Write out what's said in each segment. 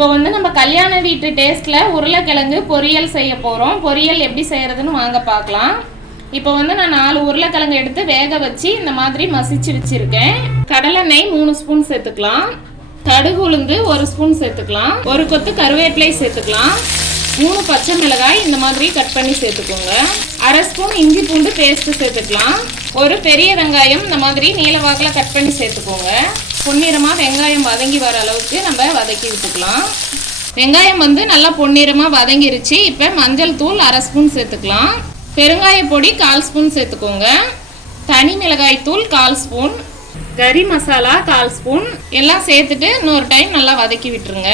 இப்போ வந்து நம்ம கல்யாண வீட்டு டேஸ்ட்டில் உருளைக்கிழங்கு பொரியல் செய்ய போகிறோம். பொரியல் எப்படி செய்கிறதுன்னு வாங்க பார்க்கலாம். இப்போ வந்து நான் 4 உருளைக்கிழங்கு எடுத்து வேக வச்சு இந்த மாதிரி மசிச்சு வச்சுருக்கேன். கடலெண்ணெய் 3 ஸ்பூன் சேர்த்துக்கலாம். கடுகு உளுந்து 1 ஸ்பூன் சேர்த்துக்கலாம். 1 கொத்து கருவேப்பிலை சேர்த்துக்கலாம். 3 பச்சை மிளகாய் இந்த மாதிரி கட் பண்ணி சேர்த்துக்கோங்க. 1/2 ஸ்பூன் இஞ்சி பூண்டு பேஸ்ட்டு சேர்த்துக்கலாம். ஒரு பெரிய வெங்காயம் இந்த மாதிரி நீல வாக்கில் கட் பண்ணி சேர்த்துக்கோங்க. பொன்னிறமாக வெங்காயம் வதங்கி வர அளவுக்கு நம்ம வதக்கி விட்டுக்கலாம். வெங்காயம் வந்து நல்லா பொன்னிறமாக வதங்கிருச்சு. இப்போ மஞ்சள் தூள் 1/2 ஸ்பூன் சேர்த்துக்கலாம். பெருங்காய பொடி 1/4 ஸ்பூன் சேர்த்துக்கோங்க. தனி மிளகாய் தூள் 1/4 ஸ்பூன். கறி மசாலா 1/4 ஸ்பூன். எல்லாம் சேர்த்துட்டு இன்னொரு டைம் நல்லா வதக்கி விட்டுருங்க.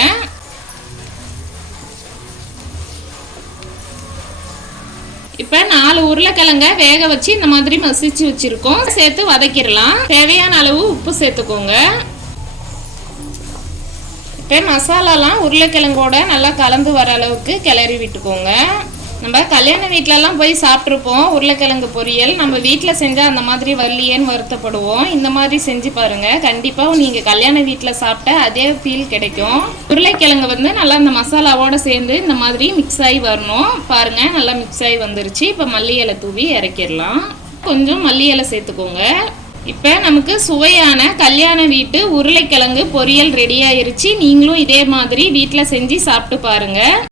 இப்போ 4 உருளைக்கிழங்க வேக வச்சு இந்த மாதிரி மசிச்சு வச்சிருக்கோம். சேர்த்து வதக்கிடலாம். தேவையான அளவு உப்பு சேர்த்துக்கோங்க. இப்போ மசாலாலாம் உருளைக்கிழங்கோட நல்லா கலந்து வர அளவுக்கு கிளறி விட்டுக்கோங்க. நம்ம கல்யாண வீட்டிலலாம் போய் சாப்பிட்ருப்போம் உருளைக்கிழங்கு பொரியல். நம்ம வீட்டில் செஞ்சால் அந்த மாதிரி வரலையேன்னு வருத்தப்படுவோம். இந்த மாதிரி செஞ்சு பாருங்கள். கண்டிப்பாக நீங்கள் கல்யாண வீட்டில் சாப்பிட்ட அதே ஃபீல் கிடைக்கும். உருளைக்கிழங்கு வந்து நல்லா இந்த மசாலாவோடு சேர்ந்து இந்த மாதிரி மிக்ஸ் ஆகி வரணும். பாருங்கள், நல்லா மிக்ஸ் ஆகி வந்துருச்சு. இப்போ மல்லி இலை தூவி இறக்கிடலாம். கொஞ்சம் மல்லி இலை சேர்த்துக்கோங்க. இப்போ நமக்கு சுவையான கல்யாண வீட்டு உருளைக்கிழங்கு பொரியல் ரெடி ஆயிருச்சு. நீங்களும் இதே மாதிரி வீட்டில் செஞ்சு சாப்பிட்டு பாருங்கள்.